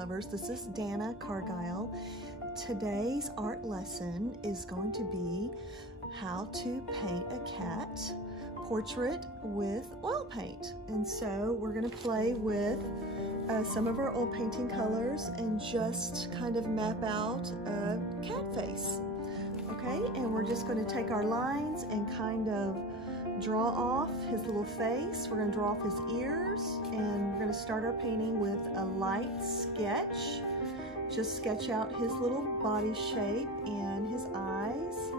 lovers. This is Dana Cargile. Today's art lesson is going to be how to paint a cat portrait with oil paint. And so we're going to play with some of our oil painting colors and just kind of map out a cat face. Okay, and we're just going to take our lines and kind of draw off his little face. We're going to draw off his ears, and we're going to start our painting with a light sketch. Just sketch out his little body shape and his eyes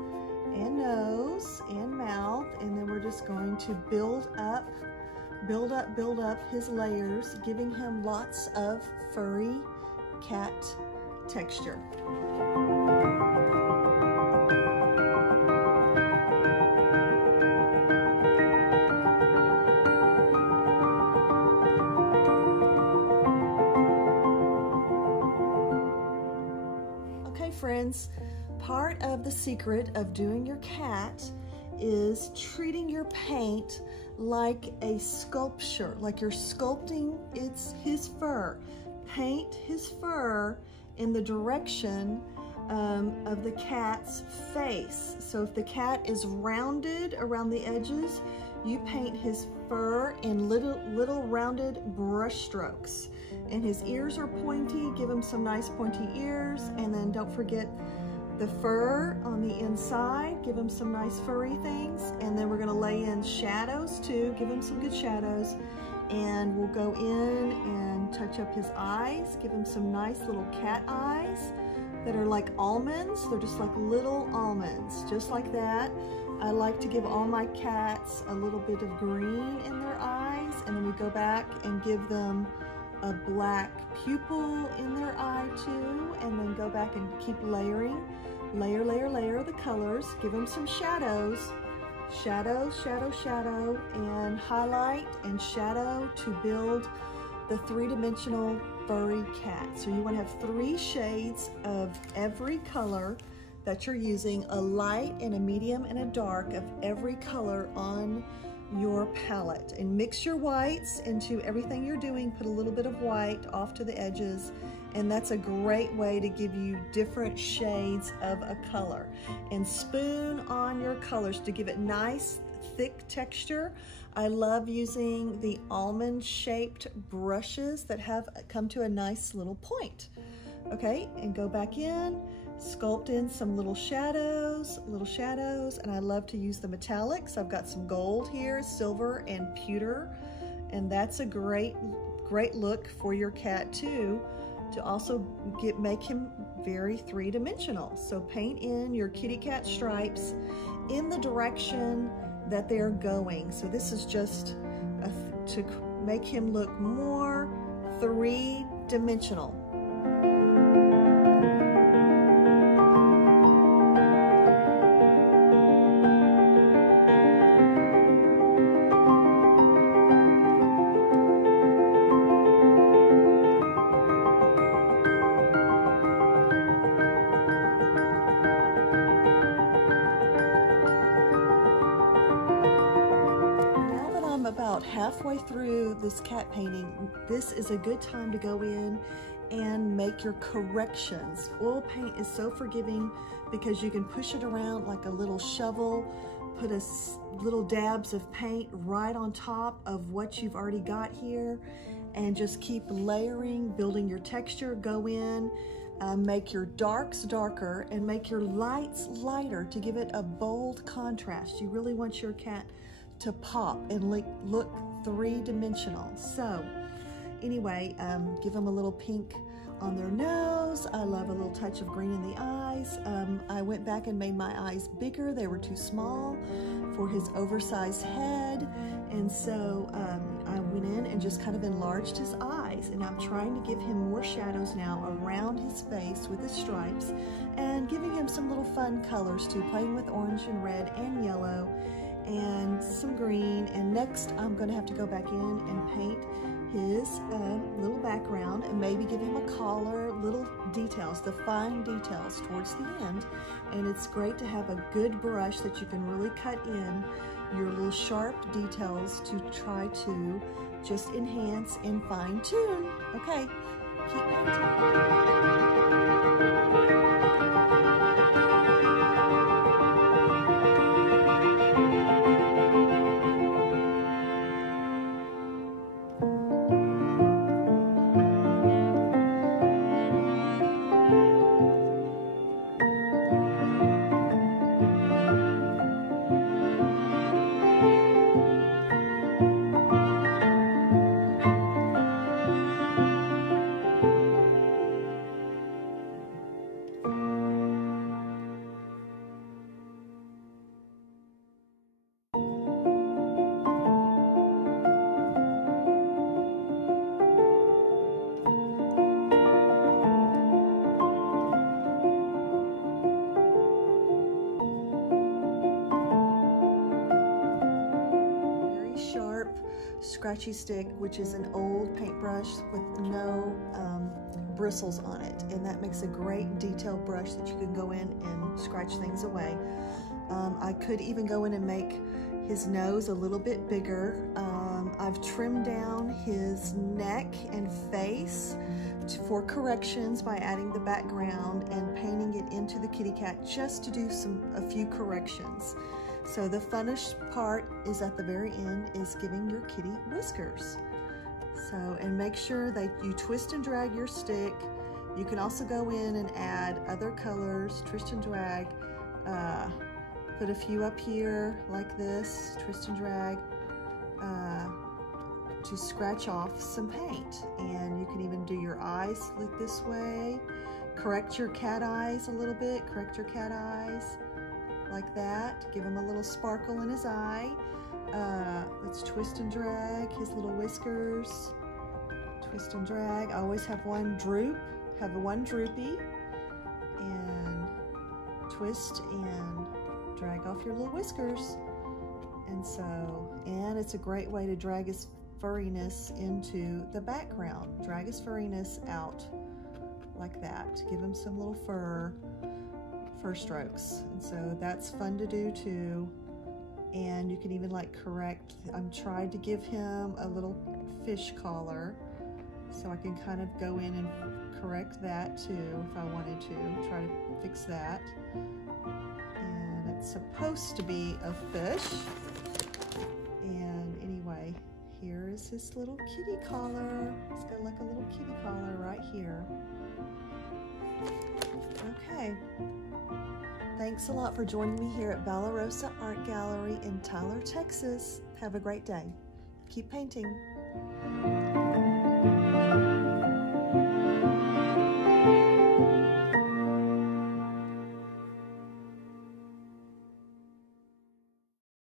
and nose and mouth, and then we're just going to build up his layers, giving him lots of furry cat texture. Friends, part of the secret of doing your cat is treating your paint like a sculpture, like you're sculpting his fur. Paint his fur in the direction of the cat's face. So if the cat is rounded around the edges, you paint his fur in little rounded brush strokes. And his ears are pointy, give him some nice pointy ears, and then don't forget the fur on the inside, give him some nice furry things. And then we're gonna lay in shadows too, give him some good shadows. And we'll go in and touch up his eyes, give him some nice little cat eyes that are like almonds. They're just like little almonds, just like that. I like to give all my cats a little bit of green in their eyes, and then we go back and give them a black pupil in their eye too, and then go back and keep layering, layer the colors, give them some shadows, shadow, and highlight and shadow to build the three-dimensional furry cat. So you want to have 3 shades of every color that you're using, a light and a medium and a dark of every color on your palette, and mix your whites into everything you're doing. Put a little bit of white off to the edges, and that's a great way to give you different shades of a color. And spoon on your colors to give it nice thick texture. I love using the almond shaped brushes that have come to a nice little point. Okay, and go back in, sculpt in some little shadows, and I love to use the metallics. I've got some gold here, silver and pewter, and that's a great look for your cat too, to also make him very three-dimensional. So paint in your kitty cat stripes in the direction that they're going. So this is just to make him look more three-dimensional. About halfway through this cat painting, this is a good time to go in and make your corrections. Oil paint is so forgiving because you can push it around like a little shovel, put little dabs of paint right on top of what you've already got here, and just keep layering, building your texture. Go in, make your darks darker and make your lights lighter to give it a bold contrast. You really want your cat to pop and look three-dimensional. So anyway, give them a little pink on their nose. I love a little touch of green in the eyes. I went back and made my eyes bigger. They were too small for his oversized head, and so I went in and just kind of enlarged his eyes, and I'm trying to give him more shadows now around his face with his stripes, and giving him some little fun colors too, playing with orange and red and yellow and some green. And next I'm going to have to go back in and paint his little background and maybe give him a collar, little details, the fine details towards the end. And it's great to have a good brush that you can really cut in your little sharp details to try to just enhance and fine tune. Okay, keep painting. Scratchy stick, which is an old paintbrush with no bristles on it, and that makes a great detailed brush that you can go in and scratch things away. I could even go in and make his nose a little bit bigger. I've trimmed down his neck and face for corrections by adding the background and painting it into the kitty cat just to do a few corrections. So the funnest part is at the very end, is giving your kitty whiskers. So, and make sure that you twist and drag your stick. You can also go in and add other colors, twist and drag, put a few up here like this, twist and drag, to scratch off some paint. And you can even do your eyes like this way. Correct your cat eyes a little bit, correct your cat eyes. Like that, give him a little sparkle in his eye. Let's twist and drag his little whiskers. Twist and drag. I always have one droop, have one droopy, and twist and drag off your little whiskers. And it's a great way to drag his furriness into the background. Drag his furriness out like that. Give him some little fur strokes, and so that's fun to do too. And you can even like correct, I'm trying to give him a little fish collar, so I can kind of go in and correct that too if I wanted to, try to fix that. And it's supposed to be a fish. And anyway, here is his little kitty collar. It's got like a little kitty collar right here. Okay. Thanks a lot for joining me here at Valorosa Art Gallery in Tyler, Texas. Have a great day. Keep painting.